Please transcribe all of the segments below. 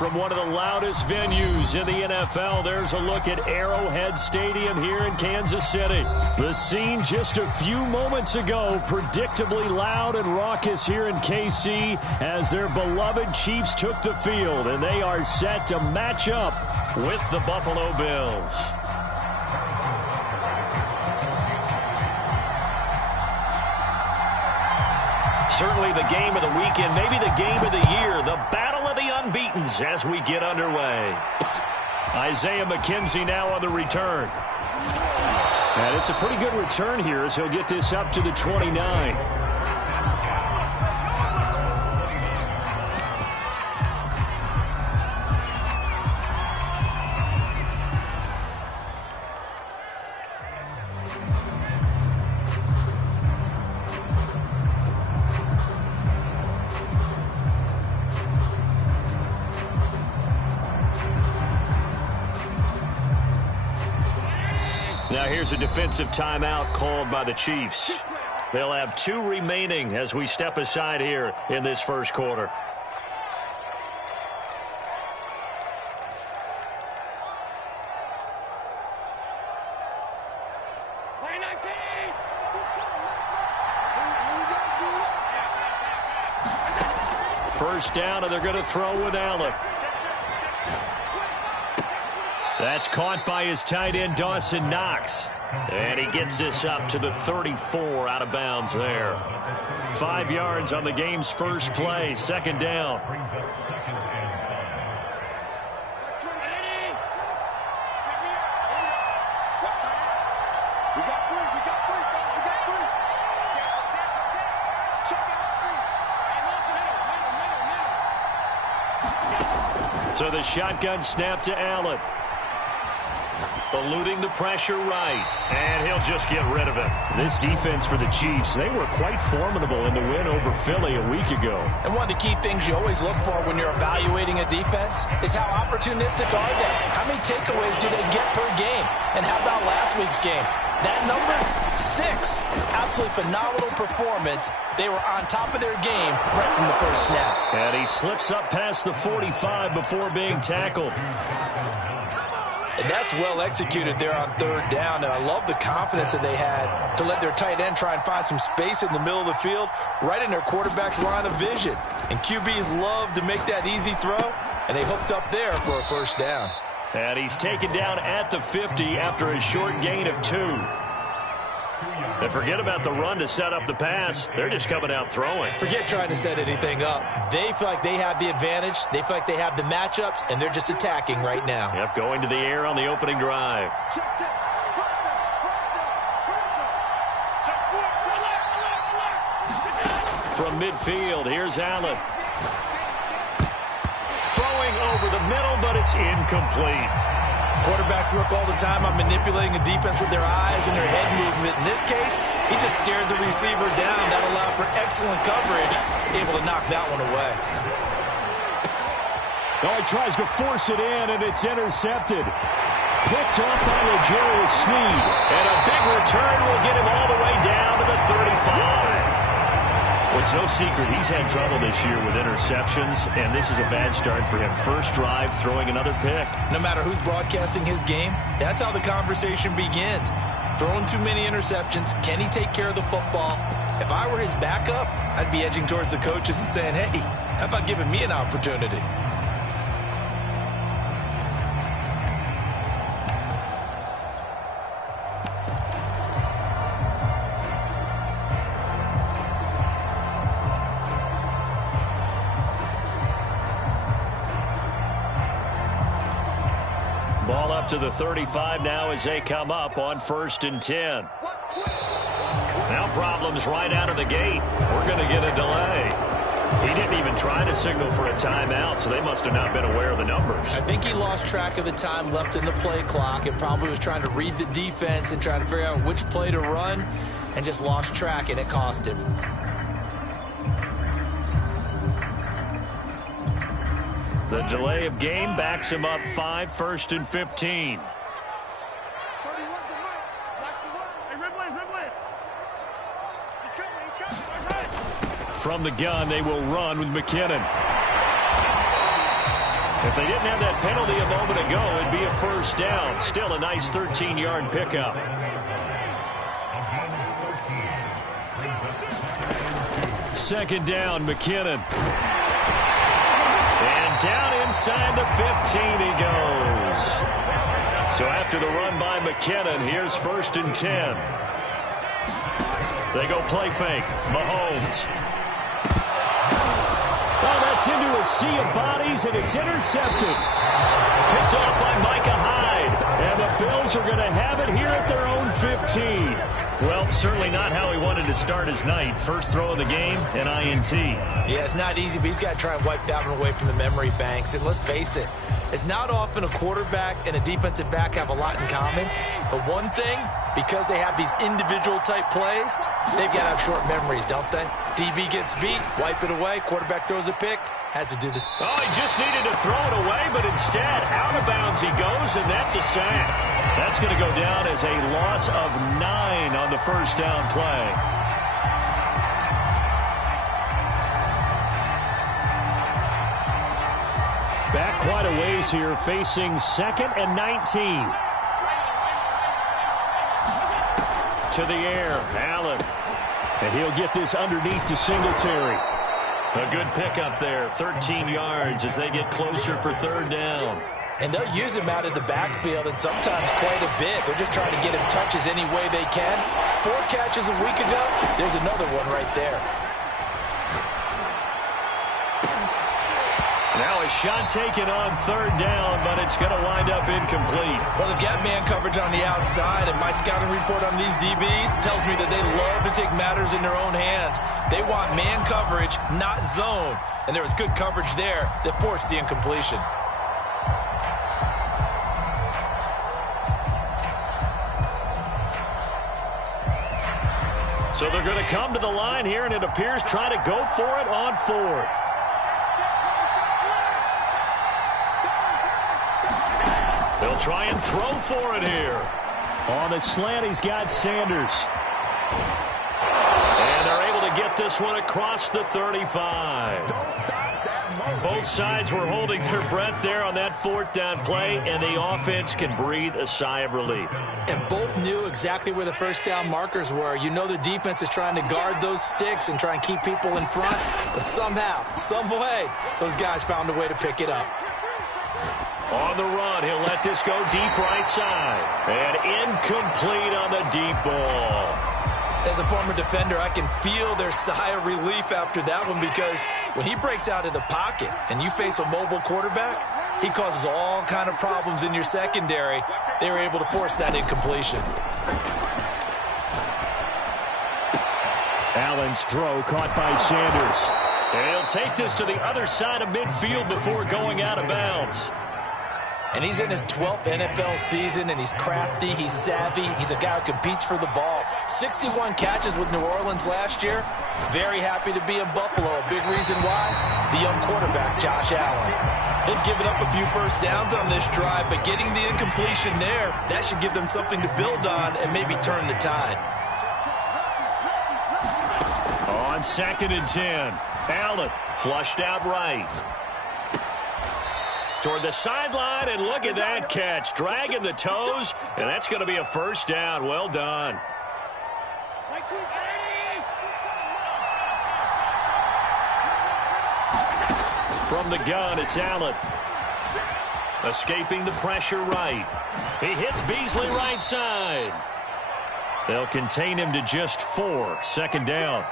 from one of the loudest venues in the NFL. There's a look at Arrowhead Stadium here in Kansas City. The scene just a few moments ago, predictably loud and raucous here in KC as their beloved Chiefs took the field, and they are set to match up with the Buffalo Bills. Certainly the game of the weekend, maybe the game of the year, the battle of the unbeatens as we get underway. Isaiah McKenzie now on the return. And it's a pretty good return here as he'll get this up to the 29. Now here's a defensive timeout called by the Chiefs. They'll have 2 remaining as we step aside here in this first quarter. First down, and they're going to throw with Allen. That's caught by his tight end, Dawson Knox. And he gets this up to the 34 out of bounds there. 5 yards on the game's first play, second down. So the shotgun snap to Allen. Eluding the pressure right, and he'll just get rid of it. This defense for the Chiefs, they were quite formidable in the win over Philly a week ago. And one of the key things you always look for when you're evaluating a defense is how opportunistic are they? How many takeaways do they get per game? And how about last week's game? That number, 6. Absolutely phenomenal performance. They were on top of their game right from the first snap. And he slips up past the 45 before being tackled. And that's well executed there on third down. And I love the confidence that they had to let their tight end try and find some space in the middle of the field, right in their quarterback's line of vision. And QBs love to make that easy throw, and they hooked up there for a first down. And he's taken down at the 50 after a short gain of 2. And forget about the run to set up the pass. They're just coming out throwing. Forget trying to set anything up. They feel like they have the advantage. They feel like they have the matchups, and they're just attacking right now. Yep, going to the air on the opening drive. From midfield, here's Allen. Throwing over the middle, but it's incomplete. Quarterbacks work all the time on manipulating a defense with their eyes and their head movement. In this case, he just stared the receiver down. That allowed for excellent coverage, able to knock that one away. Oh, he tries to force it in, and it's intercepted. Picked off by L'Jarius Sneed. And a big return will get him all the way down to the 35. Well, it's no secret he's had trouble this year with interceptions, and this is a bad start for him. First drive, throwing another pick. No matter who's broadcasting his game, that's how the conversation begins. Throwing too many interceptions, can he take care of the football? If I were his backup, I'd be edging towards the coaches and saying, hey, how about giving me an opportunity? Ball up to the 35 now as they come up on 1st and 10. Now problems right out of the gate. We're going to get a delay. He didn't even try to signal for a timeout, so they must have not been aware of the numbers. I think he lost track of the time left in the play clock and probably was trying to read the defense and trying to figure out which play to run and just lost track, and it cost him. The delay of game backs him up 5, 1st and 15. From the gun, they will run with McKinnon. If they didn't have that penalty a moment ago, it'd be a first down. Still a nice 13-yard pickup. Second down, McKinnon. And down inside the 15 he goes. So after the run by McKinnon, here's 1st and 10. They go play fake. Mahomes. Oh, that's into a sea of bodies, and it's intercepted. Picked off by Micah Hyde. And the Bills are going to have it here at their own 15. Well, certainly not how he wanted to start his night. First throw of the game, an INT. Yeah, it's not easy, but he's got to try and wipe that one away from the memory banks. And let's face it, it's not often a quarterback and a defensive back have a lot in common. But one thing, because they have these individual type plays, they've got to have short memories, don't they? DB gets beat, wipe it away, quarterback throws a pick, has to do this. Oh, he just needed to throw it away, but instead, out of bounds he goes, and that's a sack. That's going to go down as a loss of 9 on the first down play. Back quite a ways here, facing 2nd and 19. To the air, Allen. And he'll get this underneath to Singletary. A good pickup there, 13 yards as they get closer for 3rd down. And they'll use him out of the backfield, and sometimes quite a bit. They're just trying to get him touches any way they can. 4 catches a week ago. There's another one right there. Now a shot taken on 3rd down, but it's going to wind up incomplete. Well, they've got man coverage on the outside, and my scouting report on these DBs tells me that they love to take matters in their own hands. They want man coverage, not zone. And there was good coverage there that forced the incompletion. So they're going to come to the line here, and it appears try to go for it on 4th. They'll try and throw for it here. On the slant, he's got Sanders. And they're able to get this one across the 35. Both sides were holding their breath there on that 4th down play, and the offense can breathe a sigh of relief. And both knew exactly where the first down markers were. You know the defense is trying to guard those sticks and try and keep people in front, but somehow, some way, those guys found a way to pick it up. On the run, he'll let this go deep right side. And incomplete on the deep ball. As a former defender, I can feel their sigh of relief after that one, because when he breaks out of the pocket and you face a mobile quarterback, he causes all kind of problems in your secondary. They were able to force that incompletion. Allen's throw caught by Sanders. And he'll take this to the other side of midfield before going out of bounds. And he's in his 12th NFL season, and he's crafty, he's savvy, he's a guy who competes for the ball. 61 catches with New Orleans last year. Very happy to be in Buffalo. A big reason why? The young quarterback, Josh Allen. They've given up a few first downs on this drive, but getting the incompletion there, that should give them something to build on and maybe turn the tide. On 2nd and 10, Allen flushed out right. Toward the sideline, and look at that catch. Dragging the toes, and that's going to be a first down. Well done. From the gun, it's Allen. Escaping the pressure right. He hits Beasley right side. They'll contain him to just 4. 2nd down.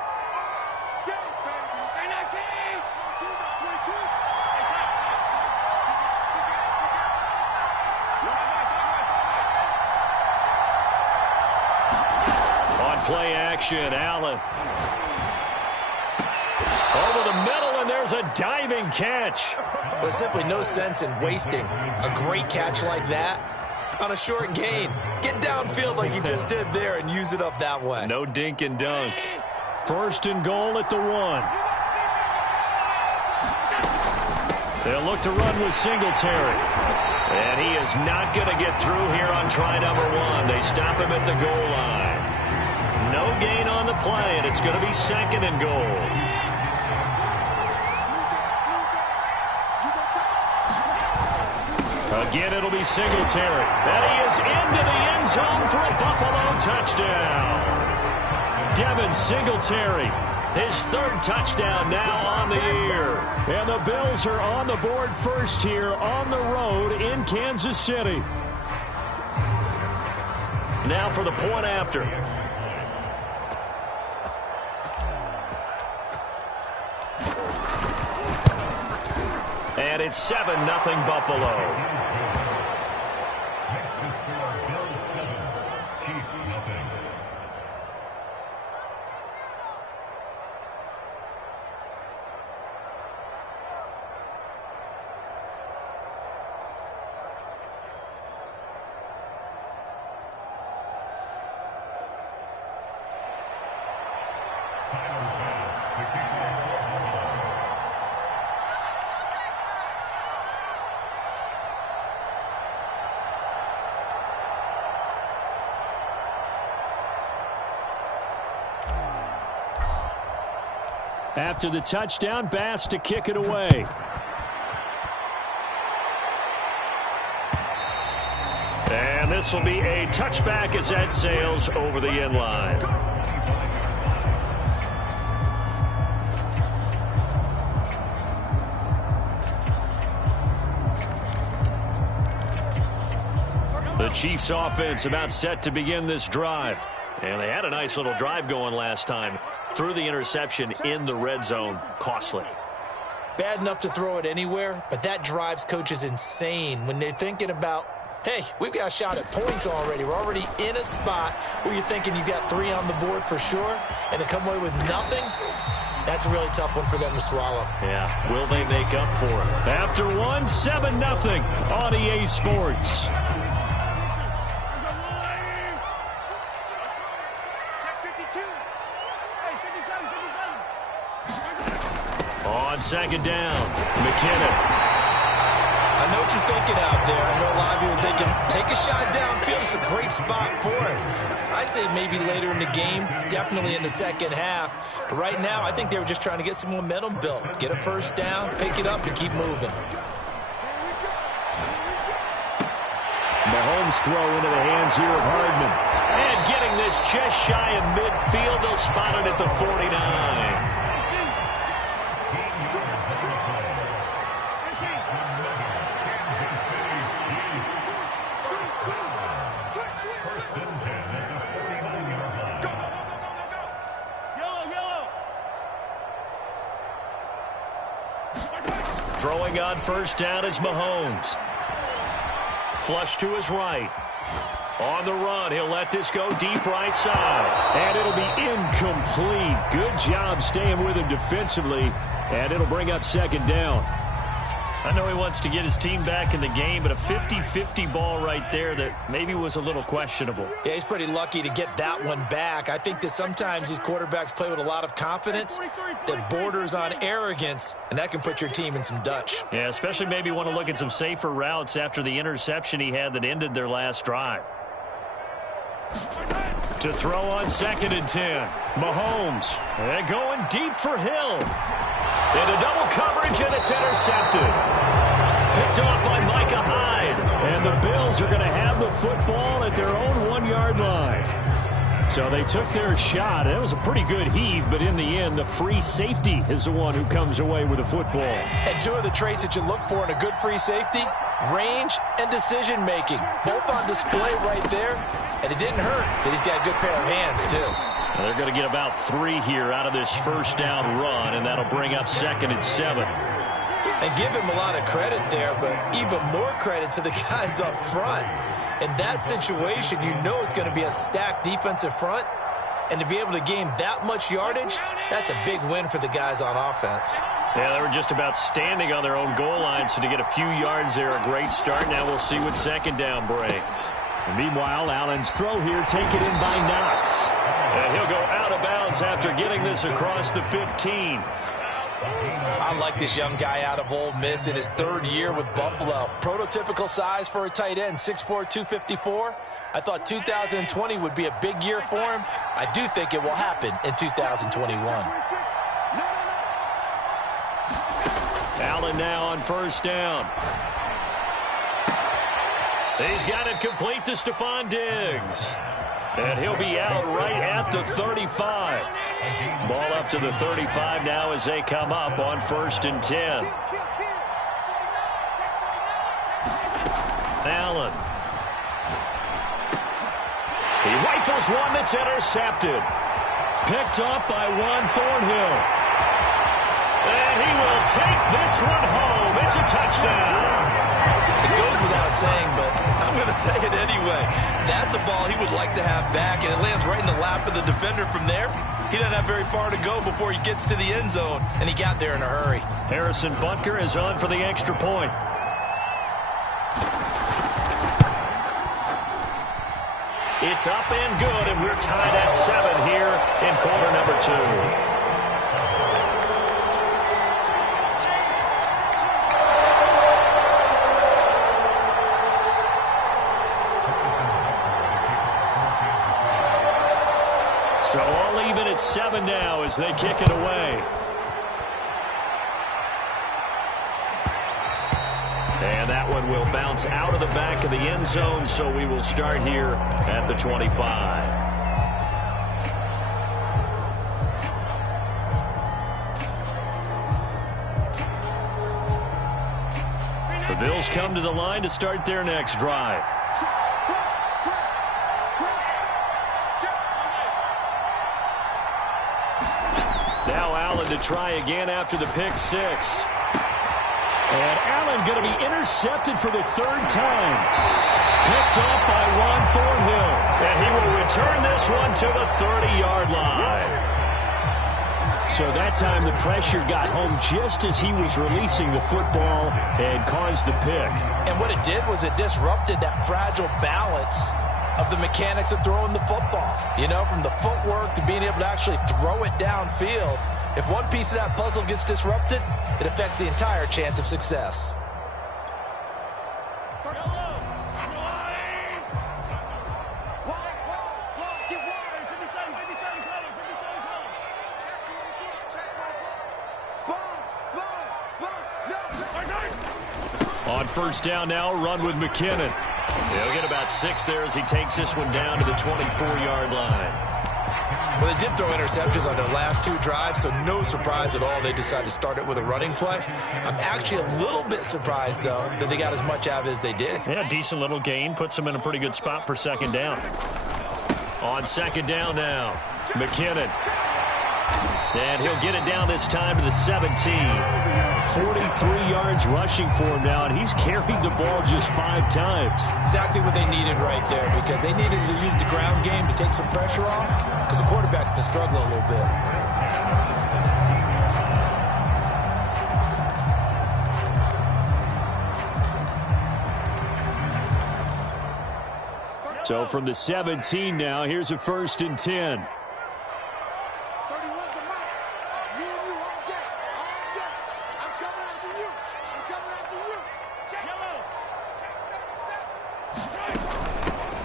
Play action, Allen. Over the middle, and there's a diving catch. There's simply no sense in wasting a great catch like that on a short gain. Get downfield like you just did there and use it up that way. No dink and dunk. 1st and goal at the 1. They'll look to run with Singletary. And he is not going to get through here on try number 1. They stop him at the goal line. No gain on the play, and it's going to be 2nd and goal. Again, it'll be Singletary. And he is into the end zone for a Buffalo touchdown. Devin Singletary, his third touchdown now on the year. And the Bills are on the board first here on the road in Kansas City. Now for the point after. And it's 7-0 Buffalo. After the touchdown, Bass to kick it away. And this will be a touchback as that sails over the end line. The Chiefs offense about set to begin this drive. And they had a nice little drive going last time. Threw the interception in the red zone. Costly. Bad enough to throw it anywhere, but that drives coaches insane when they're thinking about, hey, we've got a shot at points already. We're already in a spot where you're thinking you got 3 on the board for sure, and to come away with nothing, that's a really tough one for them to swallow. Yeah, will they make up for it? After one, 7-0 on EA Sports. On second down, McKinnon. I know what you're thinking out there. I know a lot of you are thinking, take a shot downfield. It's a great spot for it. I'd say maybe later in the game, definitely in the second half. But right now, I think they were just trying to get some momentum built. Get a first down, pick it up, and keep moving. Mahomes throw into the hands here of Hardman. And getting this just shy of midfield, they'll spot it at the 49. Throwing on first down is Mahomes. Flush to his right. On the run, he'll let this go deep right side. And it'll be incomplete. Good job staying with him defensively. And it'll bring up second down. I know he wants to get his team back in the game, but a 50-50 ball right there that maybe was a little questionable. Yeah, he's pretty lucky to get that one back. I think that sometimes these quarterbacks play with a lot of confidence that borders on arrogance, and that can put your team in some Dutch. Yeah, especially maybe want to look at some safer routes after the interception he had that ended their last drive. To throw on second and 10. Mahomes. And going deep for Hill. Into double coverage, and it's intercepted. Picked off by Micah Hyde. And the Bills are going to have the football at their own 1-yard line. So they took their shot. It was a pretty good heave, but in the end, the free safety is the one who comes away with the football. And two of the traits that you look for in a good free safety, range and decision-making. Both on display right there. And it didn't hurt that he's got a good pair of hands, too. Well, they're going to get about 3 here out of this first down run, and that'll bring up second and 7. And give him a lot of credit there, but even more credit to the guys up front. In that situation, you know it's going to be a stacked defensive front. And to be able to gain that much yardage, that's a big win for the guys on offense. Yeah, they were just about standing on their own goal line, so to get a few yards there, a great start. Now we'll see what second down brings. And meanwhile, Allen's throw here taken in by Knox. And he'll go out of bounds after getting this across the 15. I like this young guy out of Ole Miss in his 3rd year with Buffalo. Prototypical size for a tight end, 6'4", 254. I thought 2020 would be a big year for him. I do think it will happen in 2021. Allen now on first down. He's got it complete to Stephon Diggs. And he'll be out right at the 35. Ball up to the 35 now as they come up on 1st and 10. Allen. He rifles one that's intercepted. Picked up by Juan Thornhill. And he will take this one home. It's a touchdown. It goes without saying, but I'm going to say it anyway. That's a ball he would like to have back, and it lands right in the lap of the defender from there. He doesn't have very far to go before he gets to the end zone, and he got there in a hurry. Harrison Butker is on for the extra point. It's up and good, and we're tied at 7 here in quarter number 2. So all even at 7 now as they kick it away. And that one will bounce out of the back of the end zone, so we will start here at the 25. The Bills come to the line to start their next drive. Now Allen to try again after the pick 6. And Allen going to be intercepted for the 3rd time. Picked up by Juan Thornhill. And he will return this one to the 30-yard line. So that time the pressure got home just as he was releasing the football and caused the pick. And what it did was it disrupted that fragile balance of the mechanics of throwing the football. You know, from the footwork to being able to actually throw it downfield. If one piece of that puzzle gets disrupted, it affects the entire chance of success. On 1st down now, run with McKinnon. He'll get about 6 there as he takes this one down to the 24-yard line. Well, they did throw interceptions on their last 2 drives, so no surprise at all they decided to start it with a running play. I'm actually a little bit surprised, though, that they got as much out of it as they did. Yeah, decent little gain. Puts them in a pretty good spot for 2nd down. On 2nd down now, McKinnon. And he'll get it down this time to the 17. 43 yards rushing for him now, and he's carried the ball just 5 times. Exactly what they needed right there, because they needed to use the ground game to take some pressure off, because the quarterback's been struggling a little bit. So from the 17 now, here's a 1st and 10.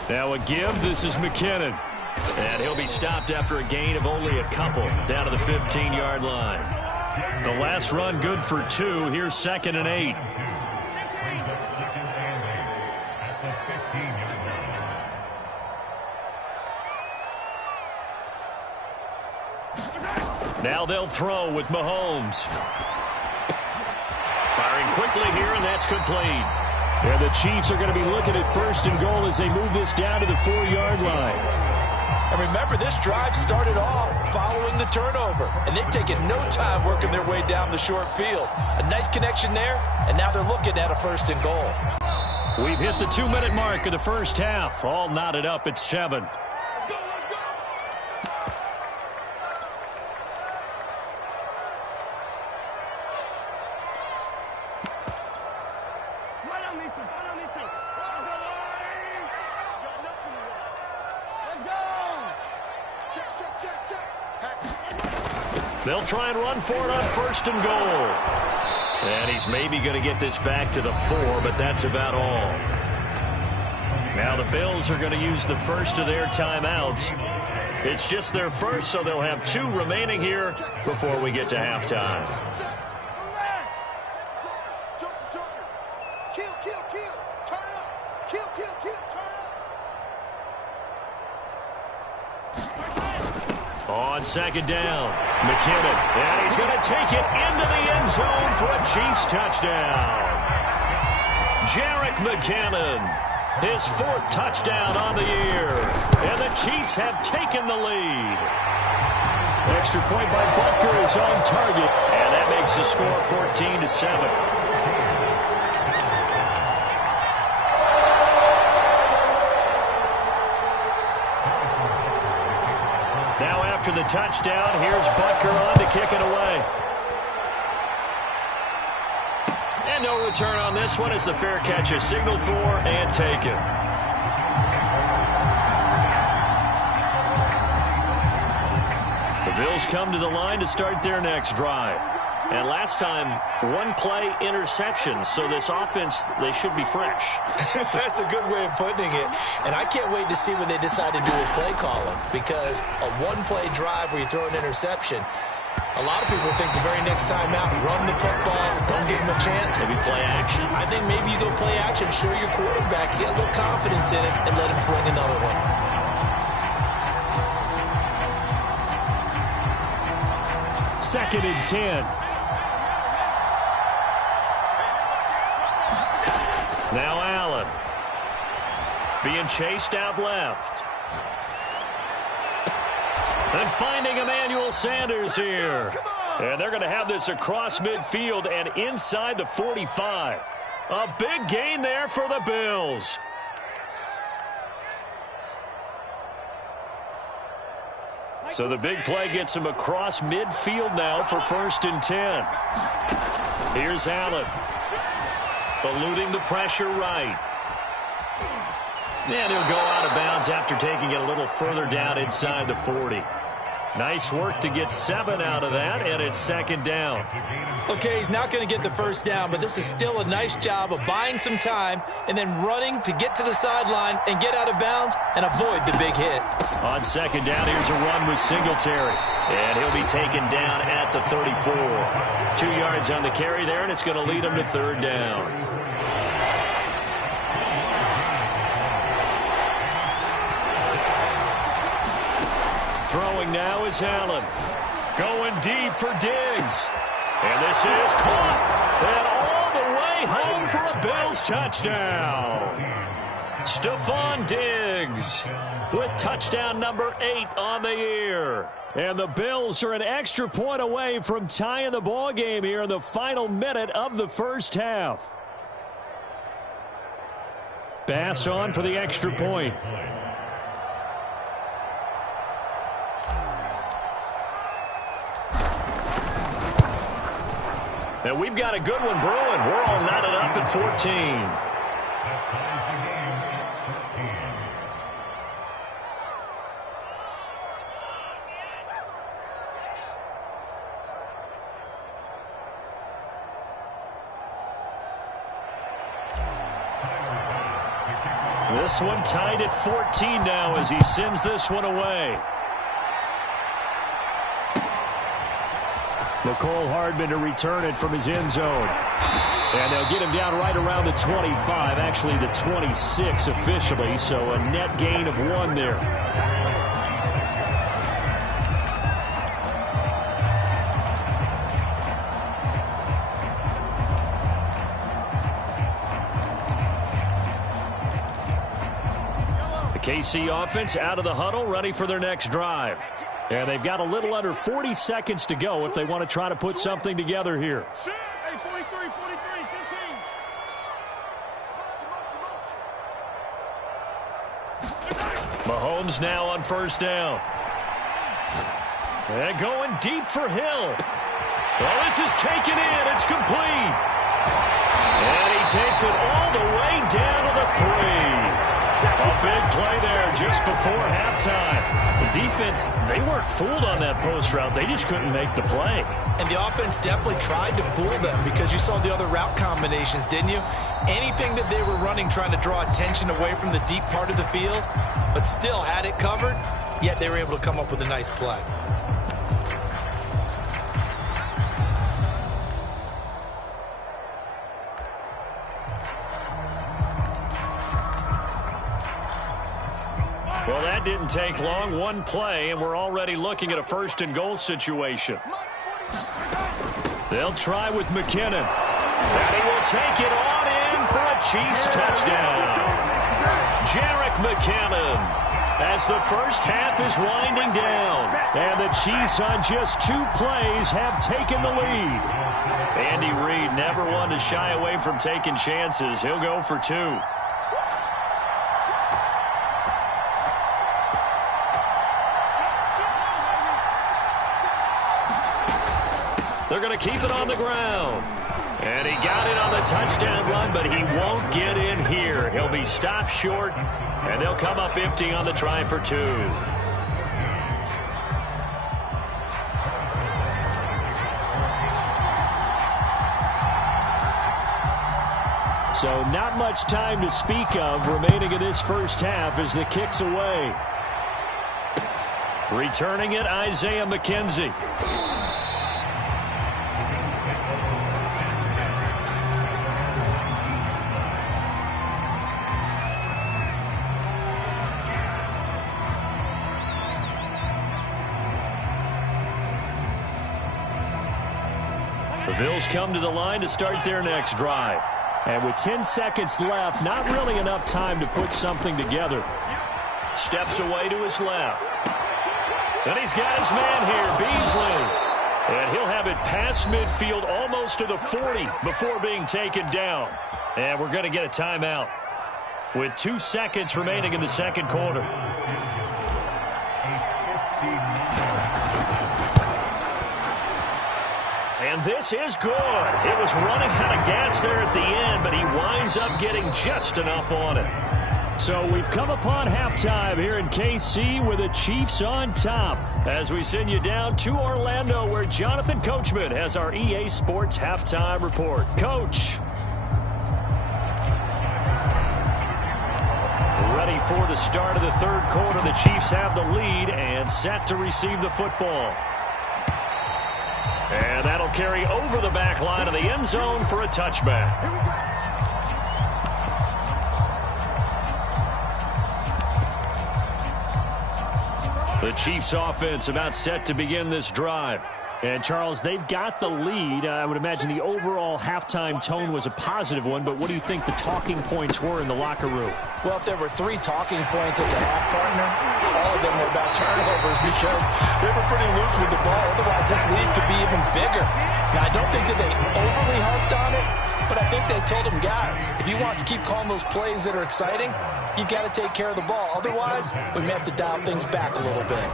Now a give. This is McKinnon. And he'll be stopped after a gain of only a couple down to the 15-yard line. The last run good for 2. Here's 2nd and 8. Now they'll throw with Mahomes. Firing quickly here, and that's complete. And the Chiefs are going to be looking at 1st and goal as they move this down to the 4-yard line. And remember, this drive started off following the turnover, and they've taken no time working their way down the short field. A nice connection there, and now they're looking at a 1st and goal. We've hit the 2-minute mark of the first half. All knotted up at 7. They'll try and run for it on 1st and goal. And he's maybe going to get this back to the 4, but that's about all. Now the Bills are going to use the first of their timeouts. It's just their first, so they'll have 2 remaining here before we get to halftime. Kill. Turn it up. Kill. On second down, McKinnon, and he's going to take it into the end zone for a Chiefs touchdown. Jerick McKinnon, his 4th touchdown on the year, and the Chiefs have taken the lead. Extra point by Butker is on target, and that makes the score 14-7. After the touchdown, here's Butker on to kick it away. And no return on this one as the fair catch is signaled for and taken. The Bills come to the line to start their next drive. And last time, 1-play interception, so this offense, they should be fresh. That's a good way of putting it. And I can't wait to see what they decide to do with play calling, because a 1-play drive where you throw an interception, a lot of people think the very next time out, run the football, don't give them a chance. Maybe play action. I think maybe you go play action, show your quarterback, get a little confidence in it, and let him fling another one. Second and 10. Now Allen. Being chased out left. And finding Emmanuel Sanders here. And they're going to have this across midfield and inside the 45. A big gain there for the Bills. So the big play gets him across midfield now for 1st and 10. Here's Allen. Eluding the pressure right. And he'll go out of bounds after taking it a little further down inside the 40. Nice work to get 7 out of that, and it's 2nd down. Okay, he's not going to get the 1st down, but this is still a nice job of buying some time and then running to get to the sideline and get out of bounds and avoid the big hit. On 2nd down, here's a run with Singletary. And he'll be taken down at the 34. 2 yards on the carry there, and it's going to lead him to 3rd down. Throwing now is Allen. Going deep for Diggs. And this is caught. And all the way home for a Bills touchdown. Stephon Diggs with touchdown number 8 on the year. And the Bills are an extra point away from tying the ball game here in the final minute of the first half. Bass on for the extra point. And we've got a good one brewing. We're all knotted up at 14. This one tied at 14 now as he sends this one away. Nicole Hardman to return it from his end zone. And they'll get him down right around the 25, actually the 26 officially, so a net gain of 1 there. The KC offense out of the huddle, ready for their next drive. And they've got a little under 40 seconds to go if they want to try to put something together here. Hey, 43, 15. Mahomes now on 1st down. And going deep for Hill. Well, this is taken in. It's complete. And he takes it all the way down to the 3. A big play there just before halftime. The defense, they weren't fooled on that post route. They just couldn't make the play. And the offense definitely tried to fool them because you saw the other route combinations, didn't you? Anything that they were running trying to draw attention away from the deep part of the field, but still had it covered, yet they were able to come up with a nice play. Well, that didn't take long. One play, and we're already looking at a first-and-goal situation. They'll try with McKinnon. And he will take it on in for a Chiefs touchdown. Jerick McKinnon, as the first half is winding down. And the Chiefs on just 2 plays have taken the lead. Andy Reid never one to shy away from taking chances. He'll go for 2. They're going to keep it on the ground. And he got it on the touchdown run, but he won't get in here. He'll be stopped short, and they'll come up empty on the try for 2. So not much time to speak of remaining in this first half as the kick's away. Returning it, Isaiah McKenzie. The Bills come to the line to start their next drive. And with 10 seconds left, not really enough time to put something together. Steps away to his left. And he's got his man here, Beasley. And he'll have it past midfield, almost to the 40 before being taken down. And we're going to get a timeout with 2 seconds remaining in the second quarter. And this is good. It was running out of gas there at the end, but he winds up getting just enough on it. So we've come upon halftime here in KC with the Chiefs on top as we send you down to Orlando where Jonathan Coachman has our EA Sports halftime report. Coach. Ready for the start of the third quarter. The Chiefs have the lead and set to receive the football. And that'll carry over the back line of the end zone for a touchback. The Chiefs offense about set to begin this drive. And, Charles, they've got the lead. I would imagine the overall halftime tone was a positive one, but what do you think the talking points were in the locker room? Well, if there were 3 talking points at the half, partner, all of them were about turnovers because they were pretty loose with the ball. Otherwise, this lead could be even bigger. Now, I don't think that they overly harped on it, but I think they told them, guys, if you want to keep calling those plays that are exciting, you've got to take care of the ball. Otherwise, we may have to dial things back a little bit.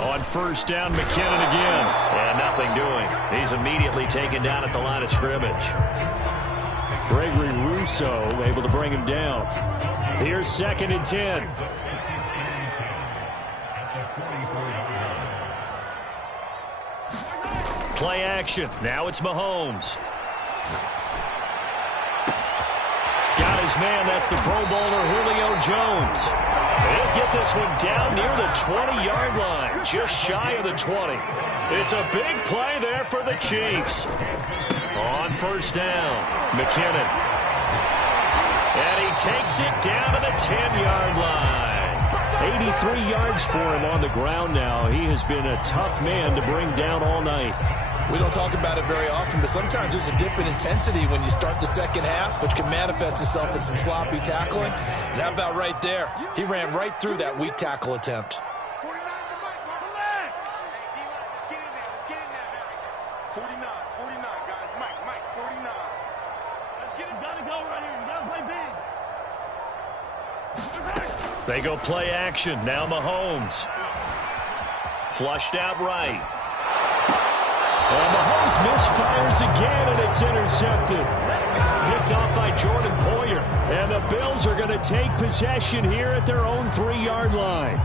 On first down, McKinnon again. And nothing doing. He's immediately taken down at the line of scrimmage. Gregory Rousseau able to bring him down. Here's 2nd and 10. Play action. Now it's Mahomes. Got his man. That's the Pro Bowler Julio Jones. He'll get this one down near the 20-yard line, just shy of the 20. It's a big play there for the Chiefs. On first down, McKinnon. And he takes it down to the 10-yard line. 83 yards for him on the ground now. He has been a tough man to bring down all night. We don't talk about it very often, but sometimes there's a dip in intensity when you start the second half, which can manifest itself in some sloppy tackling. And how about right there? He ran right through that weak tackle attempt. 49, guys. Mike, 49. Let's get it done and go right here. You got to play big. They go play action. Now Mahomes. Flushed out right. And Mahomes misfires again, and it's intercepted. Picked off by Jordan Poyer. And the Bills are going to take possession here at their own 3-yard line.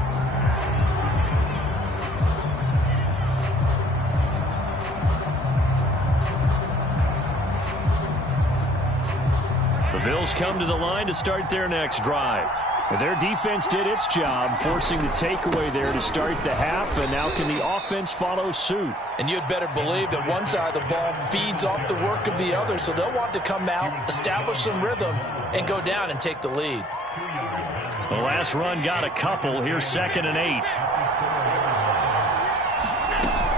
The Bills come to the line to start their next drive. And their defense did its job, forcing the takeaway there to start the half, and now can the offense follow suit? And you'd better believe that one side of the ball feeds off the work of the other, so they'll want to come out, establish some rhythm, and go down and take the lead. The last run got a couple. Here's 2nd and 8.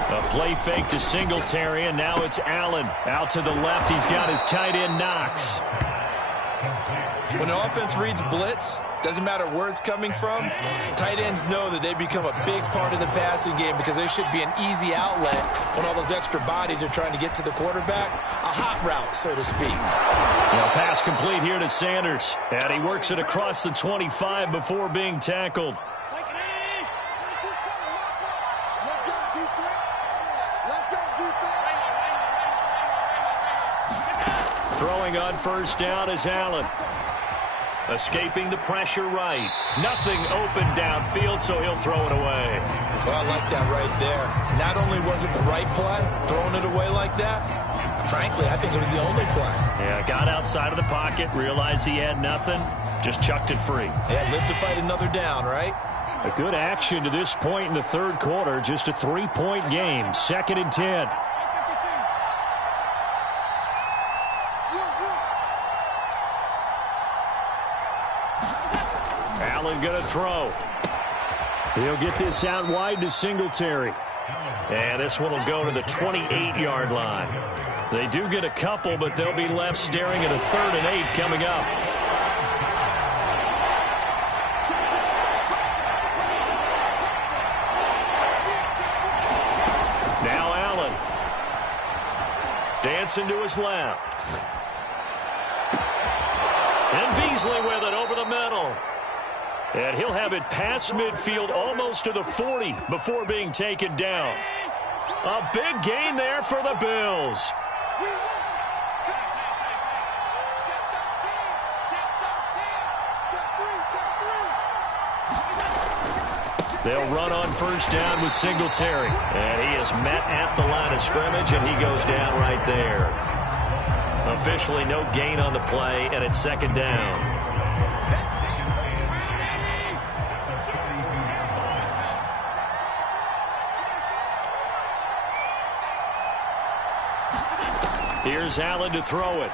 A play fake to Singletary, and now it's Allen. Out to the left, he's got his tight end Knox. When the offense reads blitz, doesn't matter where it's coming from, tight ends know that they become a big part of the passing game because they should be an easy outlet when all those extra bodies are trying to get to the quarterback. A hot route, so to speak. Well, pass complete here to Sanders. And he works it across the 25 before being tackled. Throwing on first down is Allen. Escaping the pressure right. Nothing open downfield, so he'll throw it away. Well, I like that right there. Not only was it the right play, throwing it away like that, frankly, I think it was the only play. Yeah, got outside of the pocket, realized he had nothing, just chucked it free. Yeah, lived to fight another down, right? A good action to this point in the third quarter. Just a 3-point game. 2nd and 10. Allen going to throw. He'll get this out wide to Singletary. And this one will go to the 28-yard line. They do get a couple, but they'll be left staring at a 3rd and 8 coming up. Now Allen. Dancing to his left. And Beasley with it over the middle. And he'll have it past midfield almost to the 40 before being taken down. A big gain there for the Bills. They'll run on first down with Singletary. And he is met at the line of scrimmage, and he goes down right there. Officially no gain on the play, and it's 2nd down. Here's Allen to throw it.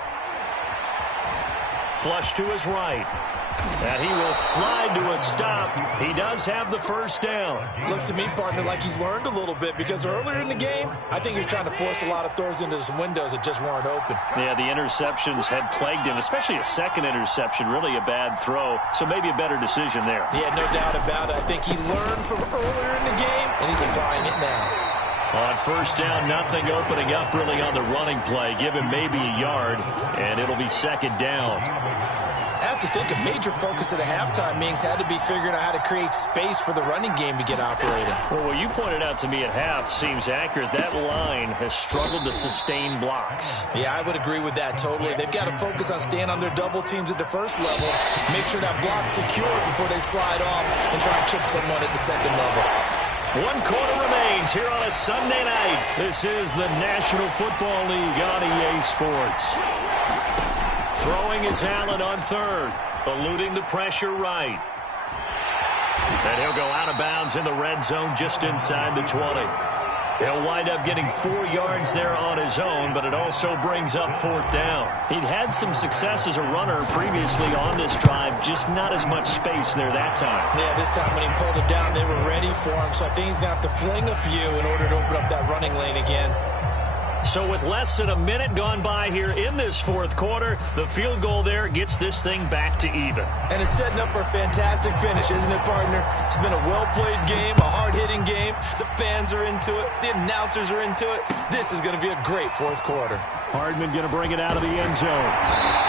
Flush to his right. And he will slide to a stop. He does have the first down. Looks to me, partner, like he's learned a little bit because earlier in the game, I think he was trying to force a lot of throws into some windows that just weren't open. Yeah, the interceptions had plagued him, especially a second interception, really a bad throw. So maybe a better decision there. Yeah, no doubt about it. I think he learned from earlier in the game, and he's applying it now. On first down, nothing opening up really on the running play. Give him maybe a yard, and it'll be 2nd down. I have to think a major focus at the halftime meetings had to be figuring out how to create space for the running game to get operating. Well, what you pointed out to me at half seems accurate. That line has struggled to sustain blocks. Yeah, I would agree with that totally. They've got to focus on staying on their double teams at the first level, make sure that block's secure before they slide off and try and chip someone at the second level. 1 quarter remains here on a Sunday night. This is the National Football League on EA Sports. Throwing is Allen on 3rd, eluding the pressure right. And he'll go out of bounds in the red zone just inside the 20. He'll wind up getting 4 yards there on his own, but it also brings up 4th down. He'd had some success as a runner previously on this drive, just not as much space there that time. Yeah, this time when he pulled it down, they were ready for him, so I think he's going to have to fling a few in order to open up that running lane again. So with less than a minute gone by here in this 4th quarter, the field goal there gets this thing back to even. And it's setting up for a fantastic finish, isn't it, partner? It's been a well-played game, a hard-hitting game. The fans are into it. The announcers are into it. This is going to be a great 4th quarter. Hardman going to bring it out of the end zone.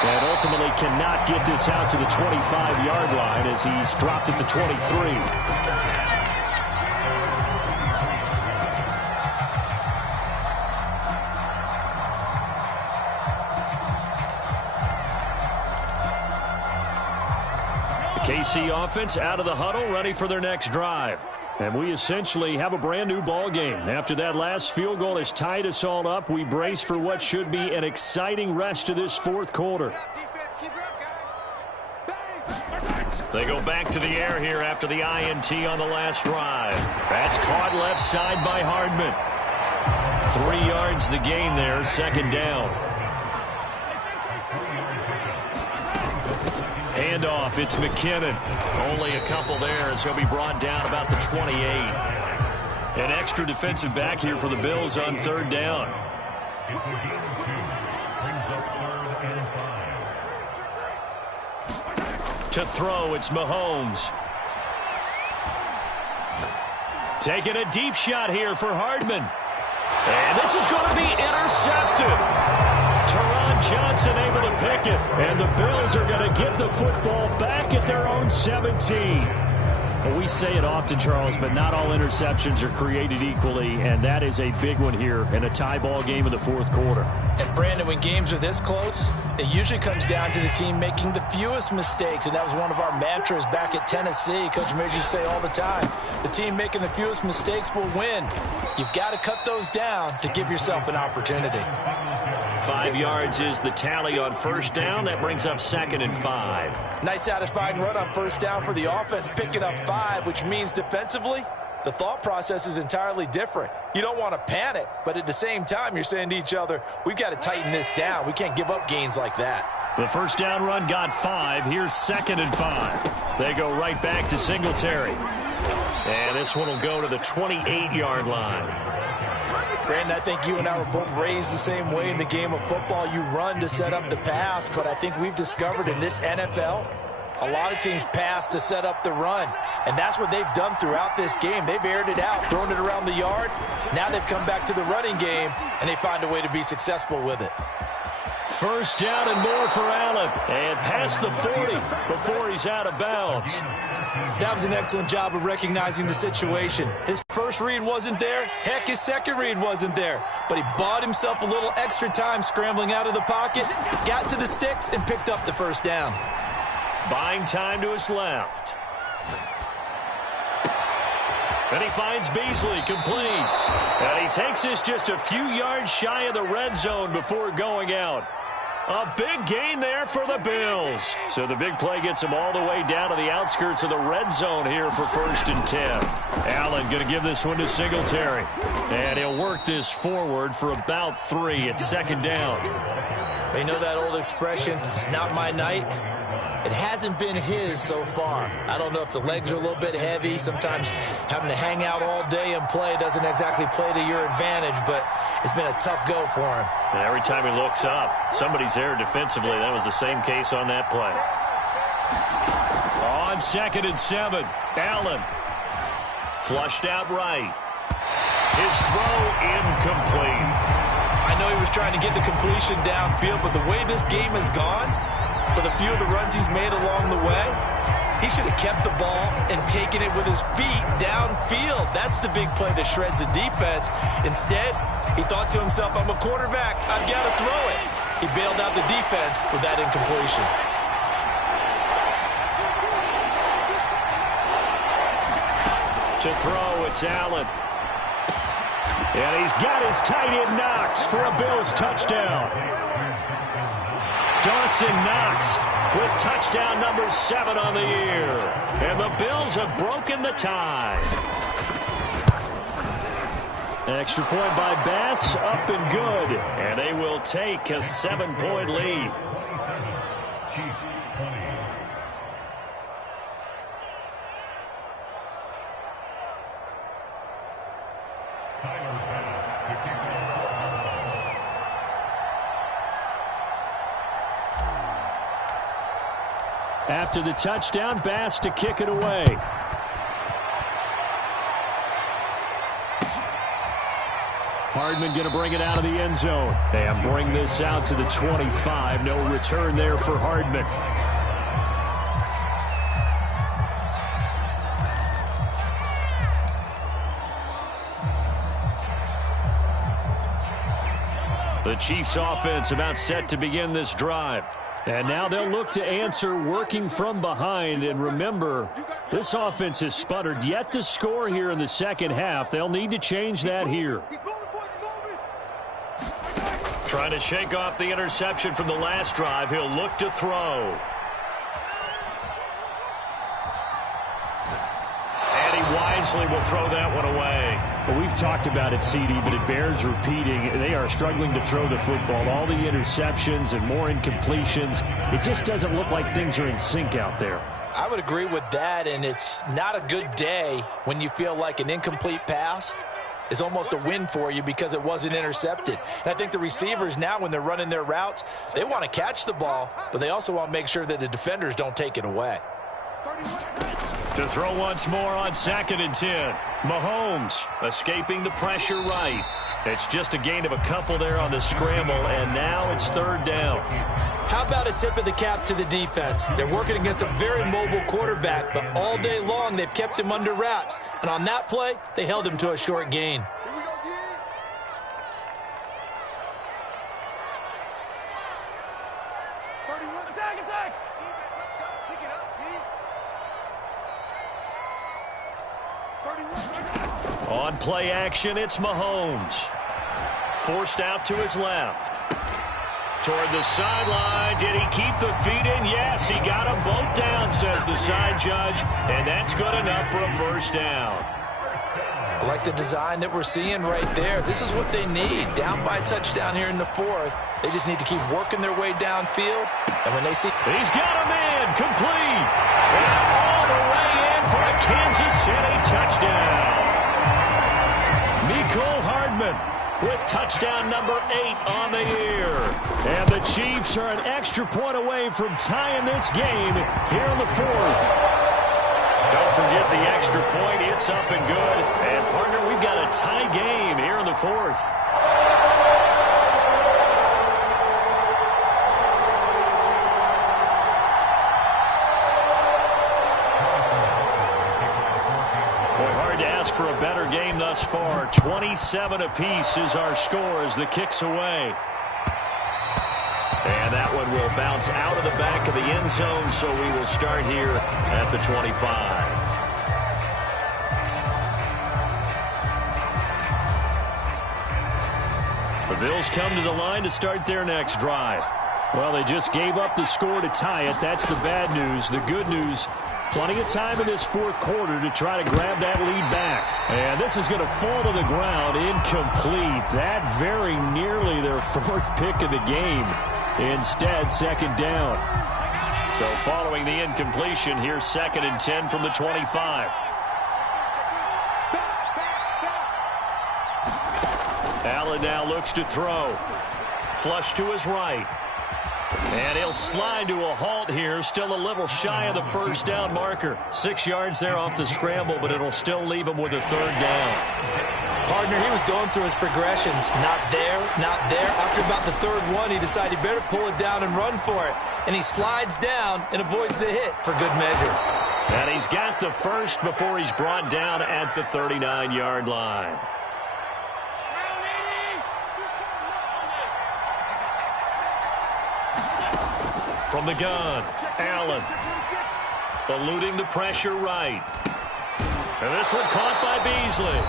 And ultimately cannot get this out to the 25-yard line as he's dropped at the 23. KC offense out of the huddle, ready for their next drive. And we essentially have a brand new ball game. After that last field goal has tied us all up, we brace for what should be an exciting rest of this 4th quarter. They go back to the air here after the INT on the last drive. That's caught left side by Hardman. 3 yards the gain there, 2nd down. Handoff, it's McKinnon. Only a couple there as he'll be brought down about the 28. An extra defensive back here for the Bills on third down. To throw, it's Mahomes. Taking a deep shot here for Hardman. And this is going to be intercepted. Teron Johnson able to pick it. And the Bills are going to get the football back at their own 17. Well, we say it often, Charles, but not all interceptions are created equally, and that is a big one here in a tie ball game in the fourth quarter. And, Brandon, when games are this close, it usually comes down to the team making the fewest mistakes, and that was one of our mantras back at Tennessee. Coach Mears used to say all the time, the team making the fewest mistakes will win. You've got to cut those down to give yourself an opportunity. 5 yards is the tally on first down. That brings up 2nd and 5. Nice satisfying run on first down for the offense, picking up 5, which means defensively, the thought process is entirely different. You don't want to panic, but at the same time, you're saying to each other, we've got to tighten this down. We can't give up gains like that. The first down run got 5. Here's 2nd and 5. They go right back to Singletary. And this one will go to the 28-yard line. Brandon, I think you and I were both raised the same way in the game of football. You run to set up the pass, but I think we've discovered in this NFL, a lot of teams pass to set up the run. And that's what they've done throughout this game. They've aired it out, thrown it around the yard. Now they've come back to the running game, and they find a way to be successful with it. First down and more for Allen. And past the 40 before he's out of bounds. That was an excellent job of recognizing the situation. His first read wasn't there. Heck, his second read wasn't there. But he bought himself a little extra time scrambling out of the pocket, got to the sticks, and picked up the first down. Buying time to his left. And he finds Beasley complete. And he takes this just a few yards shy of the red zone before going out. A big gain there for the Bills. So the big play gets him all the way down to the outskirts of the red zone here for 1st and 10. Allen going to give this one to Singletary. And he'll work this forward for about 3 at 2nd down. You know that old expression, it's not my night? It hasn't been his so far. I don't know if the legs are a little bit heavy. Sometimes having to hang out all day and play doesn't exactly play to your advantage, but it's been a tough go for him. And every time he looks up, somebody's there defensively. That was the same case on that play. On 2nd and 7, Allen. Flushed out right. His throw incomplete. I know he was trying to get the completion downfield, but the way this game has gone, with a few of the runs he's made along the way, he should have kept the ball and taken it with his feet downfield. That's the big play that shreds a defense. Instead, he thought to himself, I'm a quarterback, I've got to throw it. He bailed out the defense with that incompletion. To throw, it's Allen. And he's got his tight end Knox for a Bills touchdown. Dawson Knox with touchdown number 7 on the year. And the Bills have broken the tie. Extra point by Bass, up and good. And they will take a 7-point lead. After the touchdown, Bass to kick it away. Hardman going to bring it out of the end zone. And bring this out to the 25. No return there for Hardman. The Chiefs offense about set to begin this drive. And now they'll look to answer working from behind. And remember, this offense has sputtered yet to score here in the second half. They'll need to change that here. Trying to shake off the interception from the last drive. He'll look to throw. And he wisely will throw that one away. But we've talked about it, CD, but it bears repeating. They are struggling to throw the football. All the interceptions and more incompletions. It just doesn't look like things are in sync out there. I would agree with that, and it's not a good day when you feel like an incomplete pass is almost a win for you because it wasn't intercepted. And I think the receivers now, when they're running their routes, they want to catch the ball, but they also want to make sure that the defenders don't take it away. To throw once more on 2nd and 10. Mahomes escaping the pressure right. It's just a gain of a couple there on the scramble, and now it's 3rd down. How about a tip of the cap to the defense? They're working against a very mobile quarterback, but all day long they've kept him under wraps. And on that play, they held him to a short gain. Here we go, D. 31. Attack! Let's go. Pick it up, D. 31. On play action, it's Mahomes. Forced out to his left. Toward the sideline. Did he keep the feet in? Yes, he got them both down, says the side judge. And that's good enough for a 1st down. I like the design that we're seeing right there. This is what they need. Down by a touchdown here in the 4th. They just need to keep working their way downfield. And when they see... He's got him in. Complete. And all the way in for a Kansas City touchdown. Mecole Hardman with touchdown number 8 on the year. And the Chiefs are an extra point away from tying this game here in the 4th. Don't forget the extra point. It's up and good. And, partner, we've got a tie game here in the 4th. For a better game thus far. 27 apiece is our score as the kick's away. And that one will bounce out of the back of the end zone, so we will start here at the 25. The Bills come to the line to start their next drive. Well, they just gave up the score to tie it. That's the bad news. The good news, plenty of time in this 4th quarter to try to grab that lead back. And this is going to fall to the ground incomplete. That very nearly their 4th pick of the game. Instead, 2nd down. So following the incompletion, here's 2nd and 10 from the 25. Allen now looks to throw. Flush to his right. And he'll slide to a halt here. Still a little shy of the 1st down marker. 6 yards there off the scramble, but it'll still leave him with a 3rd down. Partner, he was going through his progressions. Not there, not there. After about the 3rd one, he decided he better pull it down and run for it. And he slides down and avoids the hit for good measure. And he's got the 1st before he's brought down at the 39-yard line. From the gun, Allen. Eluding the pressure right. And this one caught by Beasley.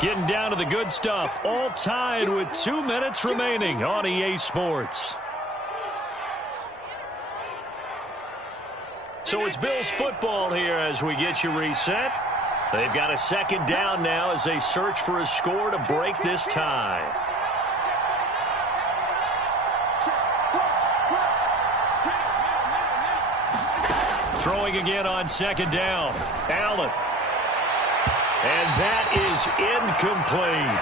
Getting down to the good stuff. All tied with 2 minutes remaining on EA Sports. So it's Bills football here as we get you reset. They've got a 2nd down now as they search for a score to break this tie. Throwing again on 2nd down. Allen. And that is incomplete.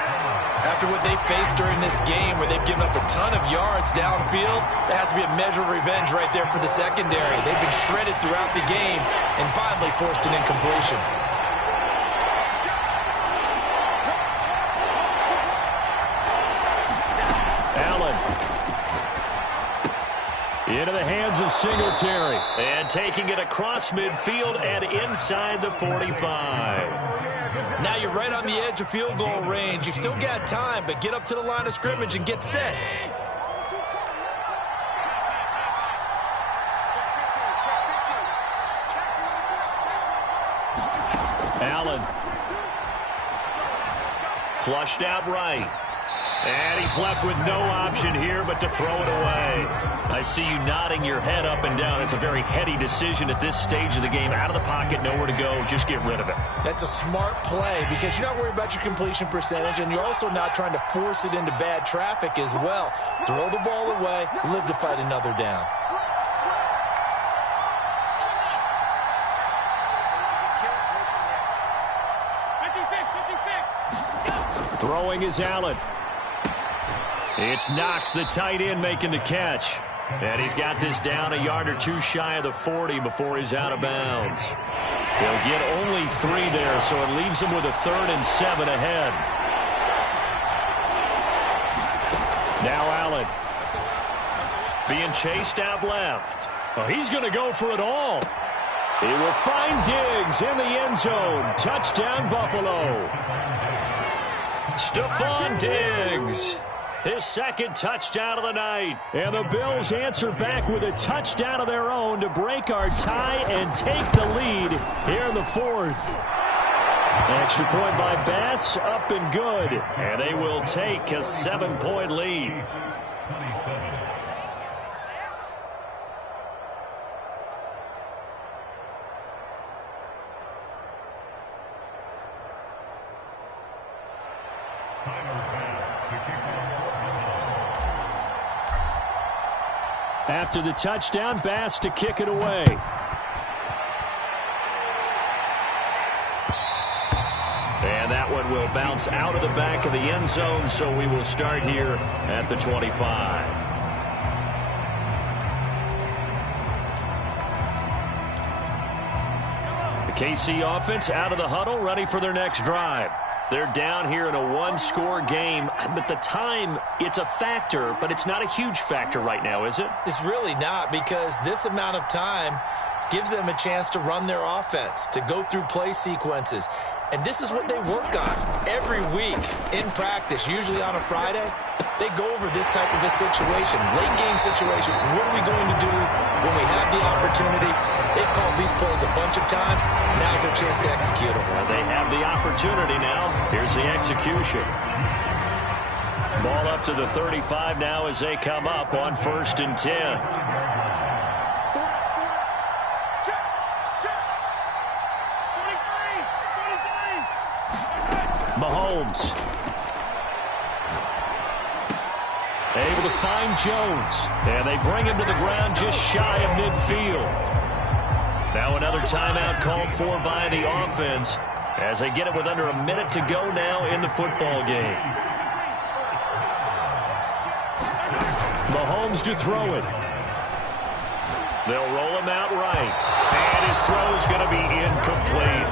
After what they faced during this game where they've given up a ton of yards downfield, there has to be a measure of revenge right there for the secondary. They've been shredded throughout the game and finally forced an incompletion. Allen. Into the hands of Singletary. And taking it across midfield and inside the 45. Now you're right on the edge of field goal range. You've still got time, but get up to the line of scrimmage and get set. Allen. Flushed out right. And he's left with no option here but to throw it away. I see you nodding your head up and down. It's a very heady decision at this stage of the game. Out of the pocket, nowhere to go. Just get rid of it. That's a smart play because you're not worried about your completion percentage, and you're also not trying to force it into bad traffic as well. Throw the ball away, live to fight another down. Throwing is Allen. It's Knox, the tight end, making the catch. And he's got this down a yard or two shy of the 40 before he's out of bounds. He'll get only 3 there, so it leaves him with a 3rd and 7 ahead. Now Allen. Being chased out left. Oh, he's going to go for it all. He will find Diggs in the end zone. Touchdown, Buffalo. Stephon Diggs. His 2nd touchdown of the night. And the Bills answer back with a touchdown of their own to break our tie and take the lead here in the 4th. Extra point by Bass, up and good. And they will take a 7-point lead. After the touchdown, Bass to kick it away. And that one will bounce out of the back of the end zone, so we will start here at the 25. The KC offense out of the huddle, ready for their next drive. They're down here in a 1-score game, but the time, it's a factor, but it's not a huge factor right now, is it? It's really not, because this amount of time gives them a chance to run their offense, to go through play sequences. And this is what they work on every week in practice, usually on a Friday. They go over this type of a situation, late game situation. What are we going to do when we have the opportunity? They've called these plays a bunch of times. Now's their chance to execute them. Well, they have the opportunity now. Here's the execution. Ball up to the 35 now as they come up on 1st and 10. Mahomes. Able to find Jones. And they bring him to the ground just shy of midfield. Now another timeout called for by the offense as they get it with under a minute to go now in the football game. Mahomes to throw it. They'll roll him out right. And his throw is going to be incomplete.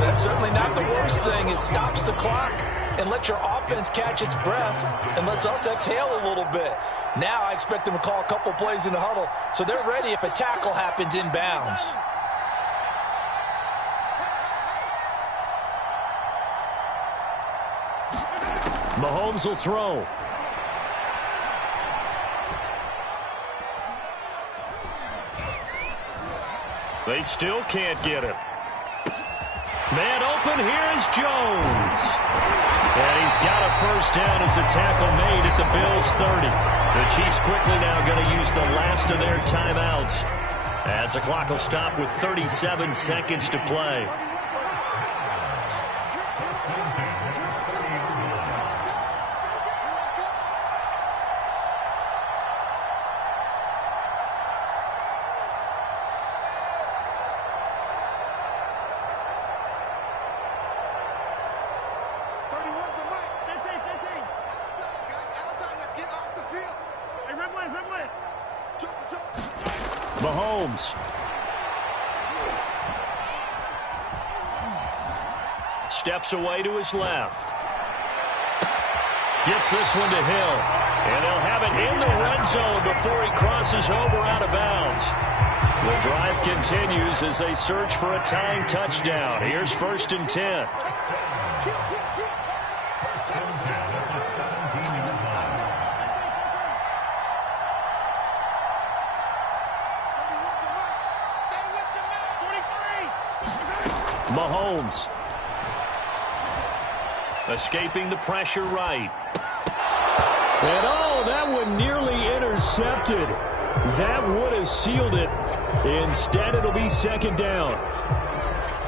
That's certainly not the worst thing. It stops the clock and lets your offense catch its breath and lets us exhale a little bit. Now I expect them to call a couple plays in the huddle so they're ready if a tackle happens in bounds. Mahomes will throw. They still can't get it. Man open, here is Jones. And he's got a first down as the tackle made at the Bills' 30. The Chiefs quickly now going to use the last of their timeouts as the clock will stop with 37 seconds to play. Mahomes. Steps away to his left. Gets this one to Hill. And they'll have it in the red zone before he crosses over out of bounds. The drive continues as they search for a tying touchdown. Here's 1st and 10. Mahomes. Escaping the pressure right. And oh, that one nearly intercepted. That would have sealed it. Instead, it'll be second down.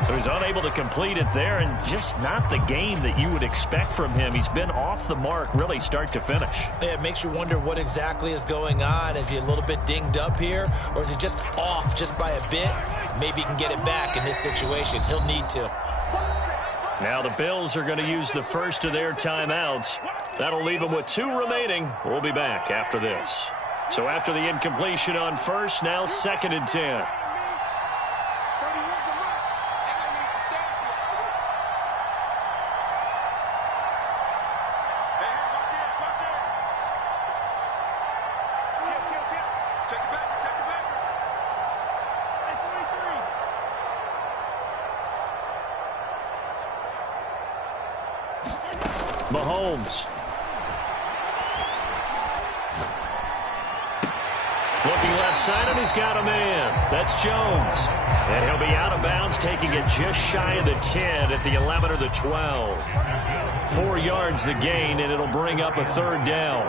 So he's unable to complete it there, and just not the game that you would expect from him. He's been off the mark really start to finish. Yeah, it makes you wonder what exactly is going on. Is he a little bit dinged up here, or is he just off just by a bit? Maybe he can get it back in this situation. He'll need to. Now the Bills are going to use the first of their timeouts. That'll leave them with 2 remaining. We'll be back after this. So after the incompletion on first, now 2nd and 10. Mahomes. Looking left side, and he's got a man. That's Jones. And he'll be out of bounds, taking it just shy of the 10 at the 11 or the 12. 4 yards the gain, and it'll bring up a 3rd down.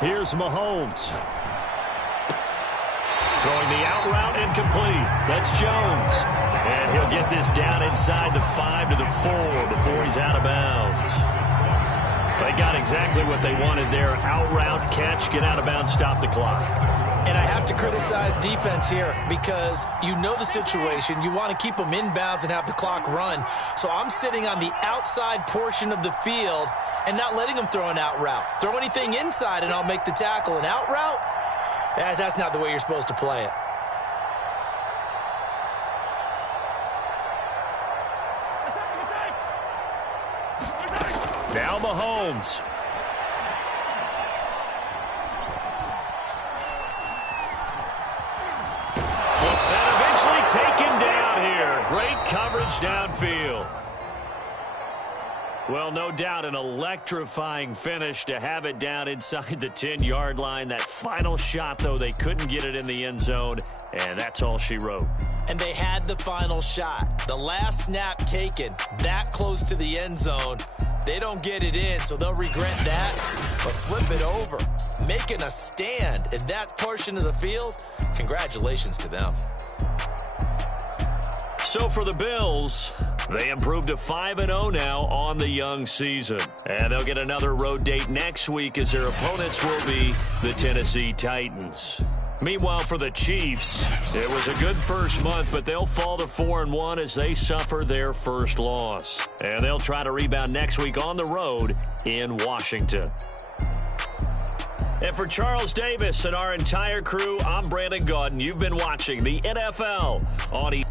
Here's Mahomes. Throwing the out route incomplete. That's Jones. And he'll get this down inside the 5 to the 4 before he's out of bounds. They got exactly what they wanted there. Out route, catch, get out of bounds, stop the clock. And I have to criticize defense here because you know the situation. You want to keep them inbounds and have the clock run. So I'm sitting on the outside portion of the field and not letting them throw an out route. Throw anything inside and I'll make the tackle. An out route? That's not the way you're supposed to play it. Now Mahomes. And eventually taken down here. Great coverage downfield. Well, no doubt an electrifying finish to have it down inside the 10-yard line. That final shot, though, they couldn't get it in the end zone, and that's all she wrote. And they had the final shot. The last snap taken that close to the end zone. They don't get it in, so they'll regret that. But flip it over, making a stand in that portion of the field, congratulations to them. So for the Bills, they improved to 5-0 now on the young season. And they'll get another road date next week as their opponents will be the Tennessee Titans. Meanwhile, for the Chiefs, it was a good first month, but they'll fall to 4-1 as they suffer their first loss. And they'll try to rebound next week on the road in Washington. And for Charles Davis and our entire crew, I'm Brandon Gaudin. You've been watching the NFL on